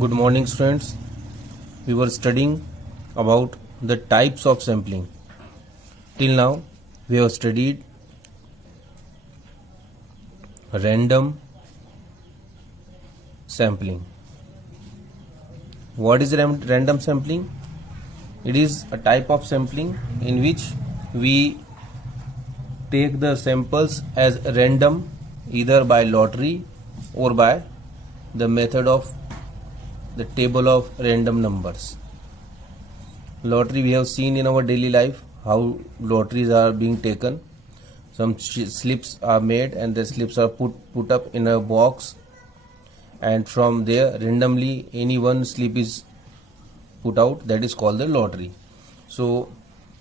Good morning, students. We were studying about the types of sampling. Till now, we have studied random sampling. What is random sampling? It is a type of sampling in which we take the samples as random, either by lottery or by the method of the table of random numbers. Lottery, we have seen in our daily life how lotteries are being taken. Some slips are made and the slips are put up in a box, and from there randomly any one slip is put out. That is called the lottery. So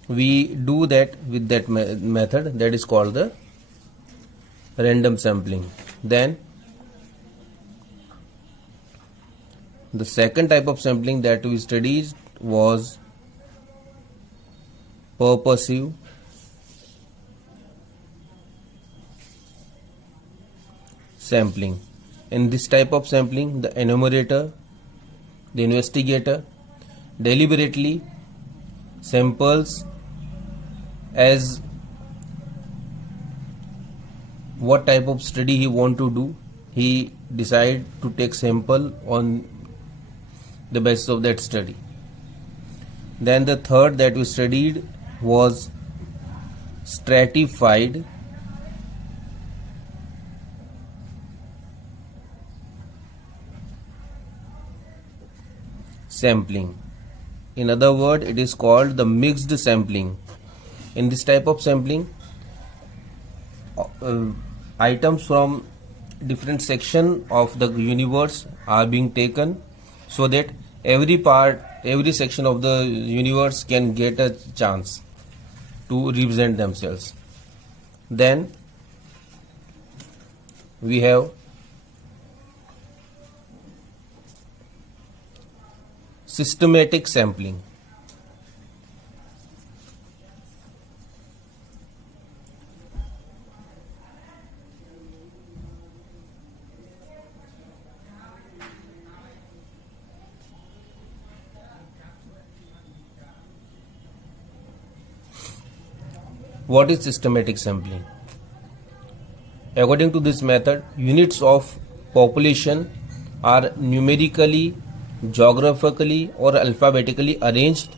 we do that with that method, that is called the random sampling. Then the second type of sampling that we studied was purposive sampling. In this type of sampling, the enumerator, the investigator, deliberately samples as what type of study he want to do. He decide to take sample on the basis of that study. Then the third that we studied was stratified sampling. In other words, it is called the mixed sampling. In this type of sampling, items from different section of the universe are being taken so that every section of the universe can get a chance to represent themselves. Then we have systematic sampling. What is systematic sampling? According to this method, units of population are numerically, geographically or alphabetically arranged.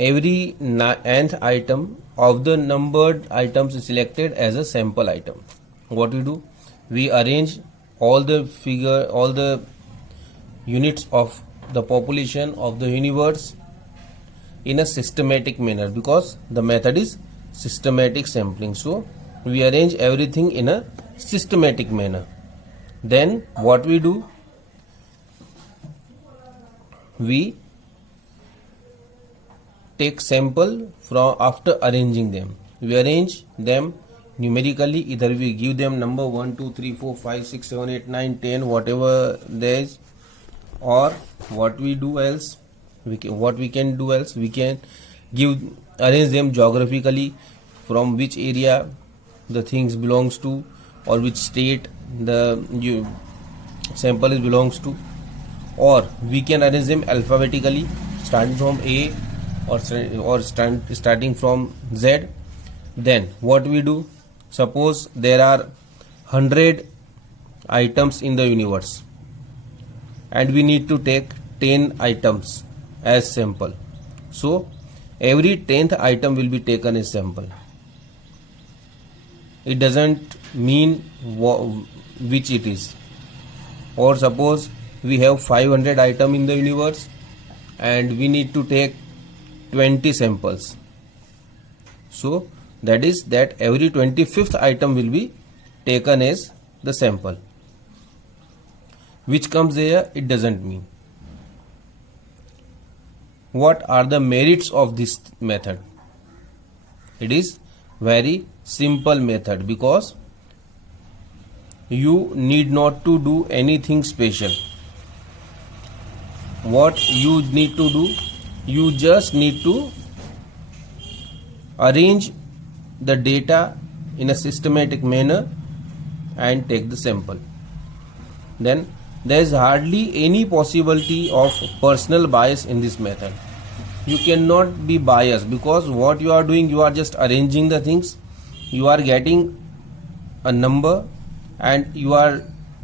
Every nth item of the numbered items is selected as a sample item. What we do? We arrange all the units of the population of the universe in a systematic manner, because the method is systematic sampling. So we arrange everything in a systematic manner. Then what we do? We take sample from after arranging them. We arrange them numerically, either we give them number 1, 2, 3, 4, 5, 6, 7, 8, 9, 10, whatever there is, or what we do else, we can arrange them geographically, from which area the things belongs to, or which state the sample belongs to, or we can arrange them alphabetically starting from A or starting from Z. Then what we do? Suppose there are 100 items in the universe and we need to take 10 items as sample. So every 10th item will be taken as sample. It doesn't mean which it is. Or suppose we have 500 items in the universe and we need to take 20 samples. So that is that every 25th item will be taken as the sample. Which comes here, it doesn't mean. What are the merits of this method? It is very simple method, because you need not to do anything special. What you need to do? You just need to arrange the data in a systematic manner and take the sample. then there is hardly any possibility of personal bias in this method. You cannot be biased, because what you are doing, you are just arranging the things, you are getting a number and you are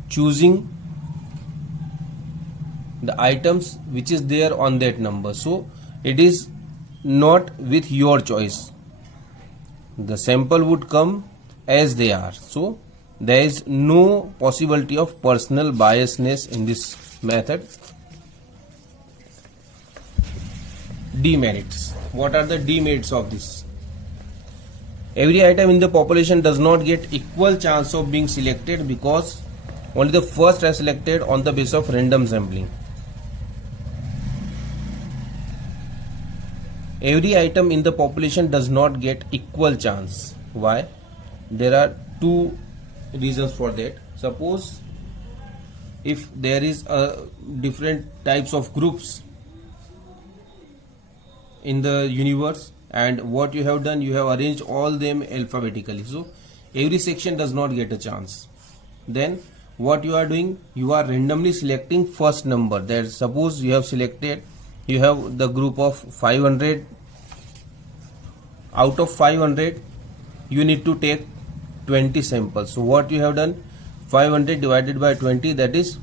choosing the items which is there on that number. So it is not with your choice. The sample would come as they are. So there is no possibility of personal biasness in this method. Demerits. What are the demerits of this? Every item in the population does not get equal chance of being selected, because only the first are selected on the basis of random sampling. Every item in the population does not get equal chance. Why? There are two reasons for that. Suppose if there is a different types of groups in the universe, and what you have done, you have arranged all them alphabetically, so every section does not get a chance. Then what you are doing, you are randomly selecting first number. That suppose you have selected, you have the group of 500. Out of 500 you need to take 20 samples. So what you have done, 500 divided by 20, that is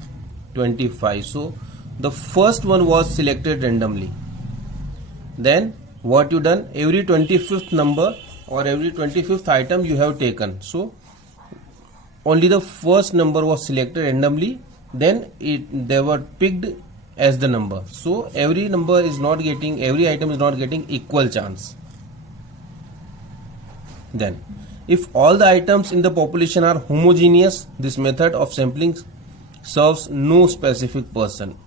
25. So the first one was selected randomly. Then what you done, every 25th number or every 25th item you have taken. So only the first number was selected randomly, then they were picked as the number. So every number is not getting, every item is not getting equal chance. Then if all the items in the population are homogeneous, this method of sampling serves no specific person.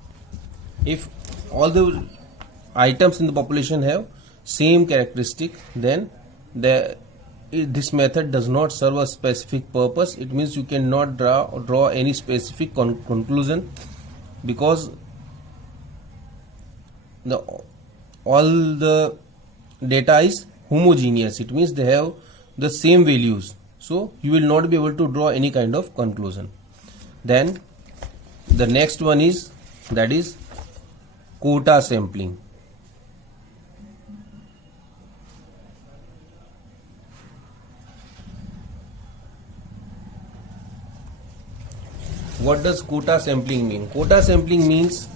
If all the items in the population have same characteristic, then this method does not serve a specific purpose. It means you cannot draw any specific conclusion, because all the data is homogeneous. It means they have the same values, so you will not be able to draw any kind of conclusion. Then the next one is, that is quota sampling. What does quota sampling mean? Quota sampling means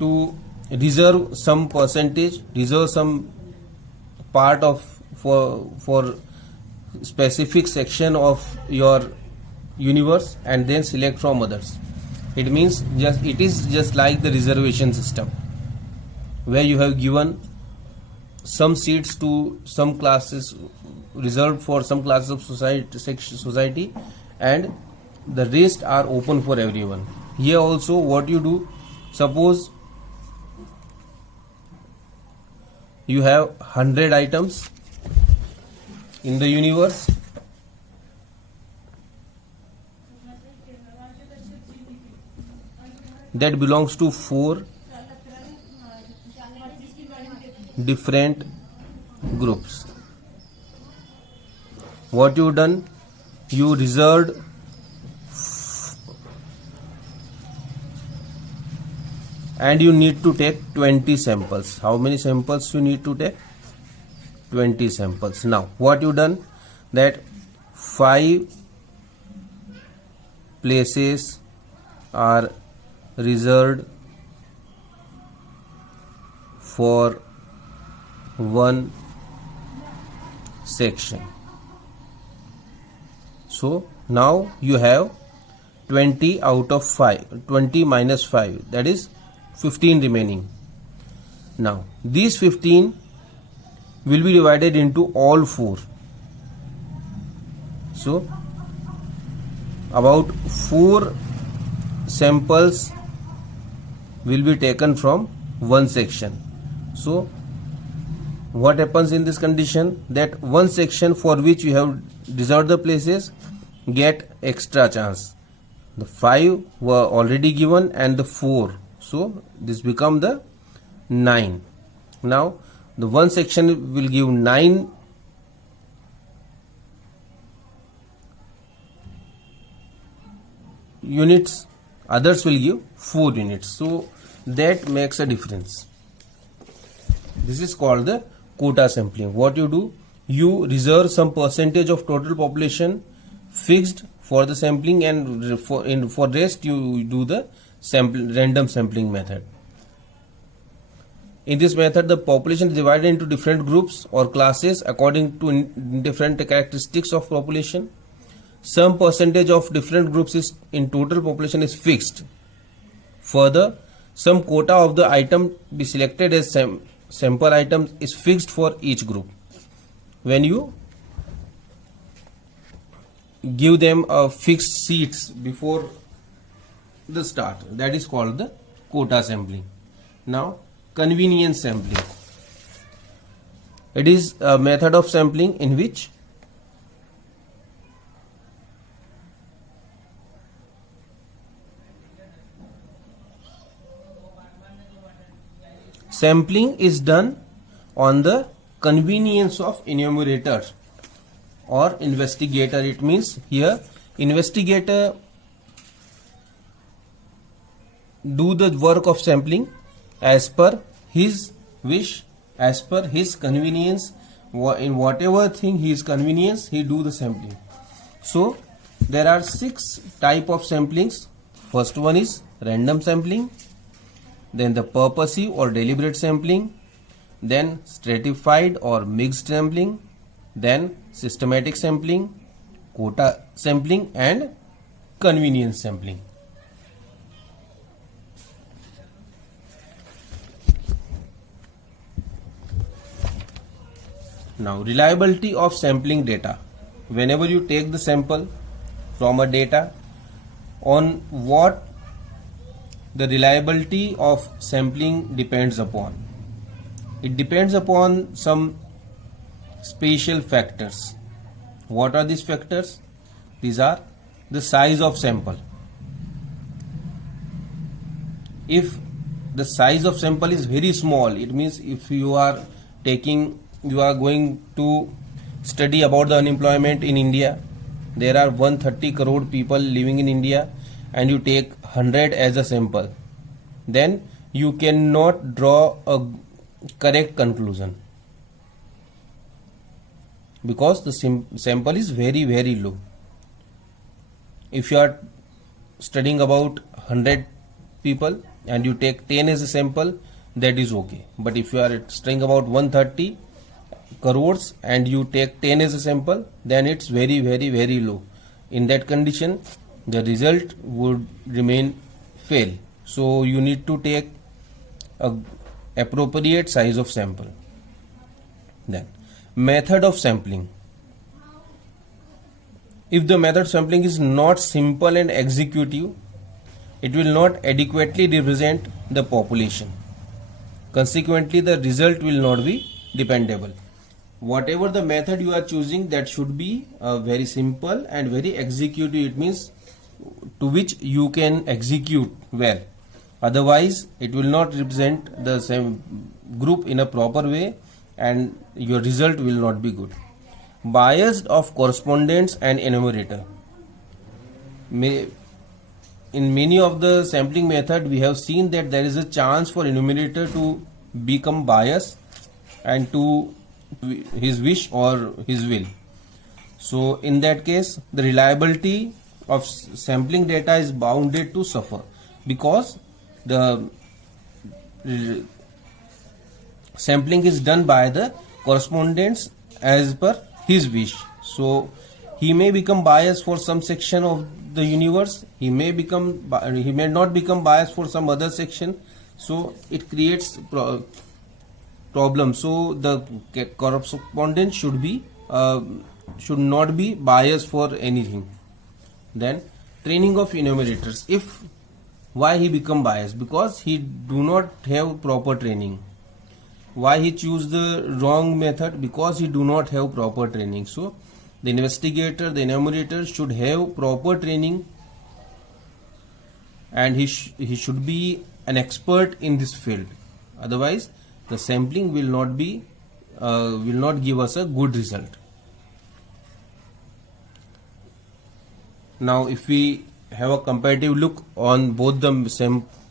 to reserve some percentage, reserve some part of for specific section of your universe and then select from others. It means it is just like the reservation system, where you have given some seats to some classes, reserved for some classes of society, and the rest are open for everyone. Here also what you do, suppose you have 100 items in the universe, that belongs to 4 different groups. What you done, you reserved and you need to take 20 samples. How many samples you need to take? 20 samples. Now what you done, that 5 places are reserved for one section. So now you have 20 out of 5, 20 minus 5, that is 15 remaining. Now these 15 will be divided into all 4. So about 4 samples will be taken from one section. So what happens in this condition, that one section for which you have reserved the places get extra chance. The 5 were already given and the 4, so this become the 9. Now the one section will give 9 . units, others will give 4 units. So that makes a difference. This is called the quota sampling. What you do, you reserve some percentage of total population fixed for the sampling, and for rest you do the random sampling method. In this method, the population is divided into different groups or classes according to different characteristics of population. Some percentage of different groups in total population is fixed. Further, some quota of the item be selected as sample items is fixed for each group. When you give them a fixed seats before the start, that is called the quota sampling. Now, convenience sampling. It is a method of sampling in which sampling is done on the convenience of enumerator or investigator. It means here investigator do the work of sampling as per his wish, as per his convenience. In whatever thing he is convenience, he do the sampling. So there are 6 type of samplings. First one is random sampling, then the purposive or deliberate sampling, then stratified or mixed sampling, then systematic sampling, quota sampling, and convenience sampling. Now, reliability of sampling data. Whenever you take the sample from a data, on what the reliability of sampling depends upon. It depends upon some special factors. What are these factors? These are the size of sample. If the size of sample is very small, it means if you are going to study about the unemployment in India, there are 130 crore people living in India, and you take 100 as a sample, then you cannot draw a correct conclusion because the sample is very, very low. If you are studying about 100 people and you take 10 as a sample, that is okay. But if you are studying about 130 crores and you take 10 as a sample, then it's very, very, very low. In that condition, the result would remain fail. So you need to take a appropriate size of sample. Then method of sampling. If the method sampling is not simple and executive, it will not adequately represent the population. Consequently, the result will not be dependable. Whatever the method you are choosing, that should be very simple and very executive. It means to which you can execute well. Otherwise, it will not represent the same group in a proper way and your result will not be good. Bias of correspondence and enumerator. In many of the sampling method, we have seen that there is a chance for enumerator to become biased and to his wish or his will. So in that case, the reliability of sampling data is bounded to suffer because the sampling is done by the correspondence as per his wish. So he may become biased for some section of the universe, he may not become biased for some other section. So it creates problem. So the correspondence should not be biased for anything. Then training of enumerators. Why he become biased? Because he do not have proper training. Why he choose the wrong method? Because he do not have proper training. So the investigator, the enumerator should have proper training, and he should be an expert in this field. Otherwise, the sampling will not give us a good result. Now, if we have a comparative look on both the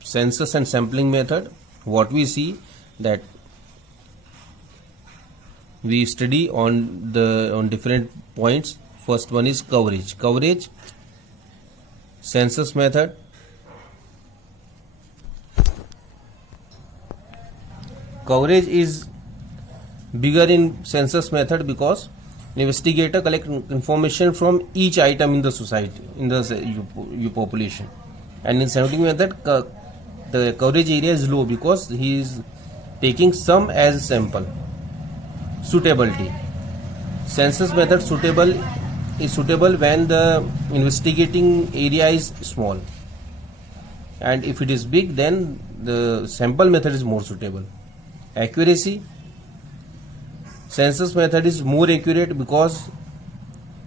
census and sampling method. What we see that we study on different points. First one is coverage, census method. Coverage is bigger in census method because investigator collect information from each item in the society, in the population, and in sampling method the coverage area is low because he is taking some as sample. Suitability, census method is suitable when the investigating area is small, and if it is big then the sample method is more suitable. Accuracy, census method is more accurate because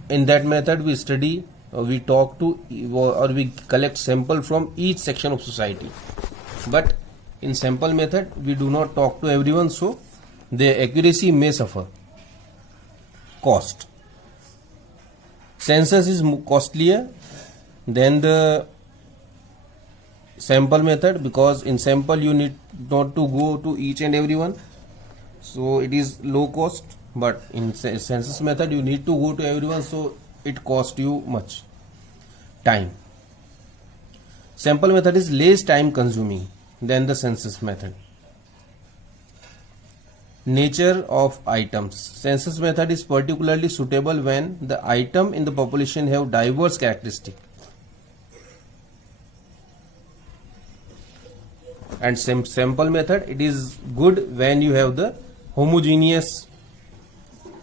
in that method we study or we talk to or we collect sample from each section of society, but in sample method we do not talk to everyone, so the accuracy may suffer. Cost, census is costlier than the sample method because in sample you need not to go to each and everyone, so it is low cost, but in census method you need to go to everyone, so it costs you much time. Sample method is less time consuming than the census method. Nature of items, census method is particularly suitable when the item in the population have diverse characteristics, and sample method it is good when you have the homogeneous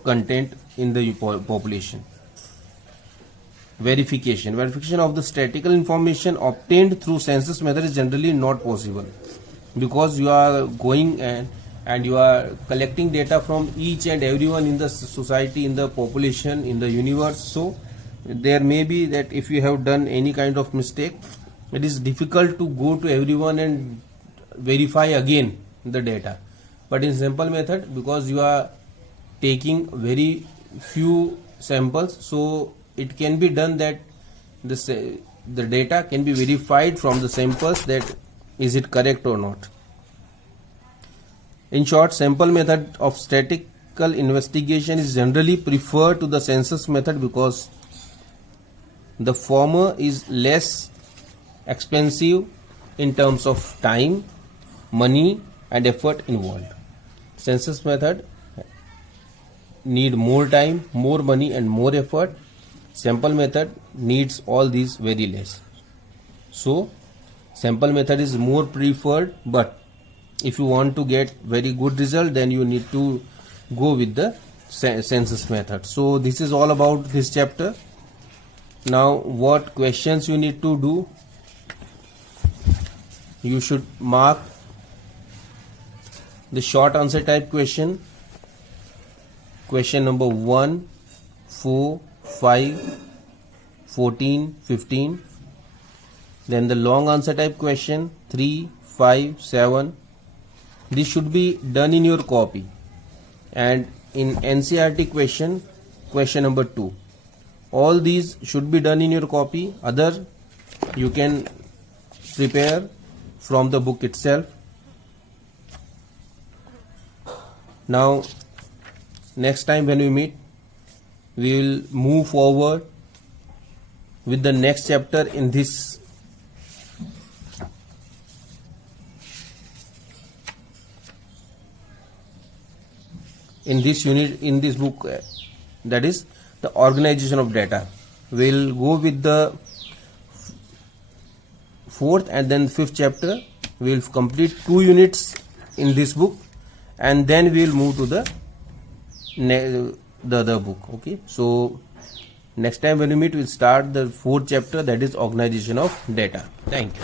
content in the population. Verification of the statistical information obtained through census method is generally not possible because you are going and you are collecting data from each and everyone in the society, in the population, in the universe, so there may be that if you have done any kind of mistake, it is difficult to go to everyone and verify again the data. But in sample method, because you are taking very few samples, so it can be done that the data can be verified from the samples that is it correct or not. In short, sample method of statistical investigation is generally preferred to the census method because the former is less expensive in terms of time, money and effort involved. Census method need more time, more money and more effort. Sample method needs all these very less. So sample method is more preferred, but if you want to get very good result, then you need to go with the census method. So this is all about this chapter. Now what questions you need to do? You should mark the short answer type question. Question number 1, 4, 5, 14, 15. Then the long answer type question 3, 5, 7. This should be done in your copy. And in NCERT question number 2. All these should be done in your copy. Other you can prepare from the book itself. Now next time when we meet, we will move forward with the next chapter in this unit, in this book, that is the organization of data. We'll go with the 4th and then 5th chapter. We'll complete 2 units in this book and then we'll move to the other book. Okay, so next time when we meet, we'll start the 4th chapter, that is organization of data. Thank you.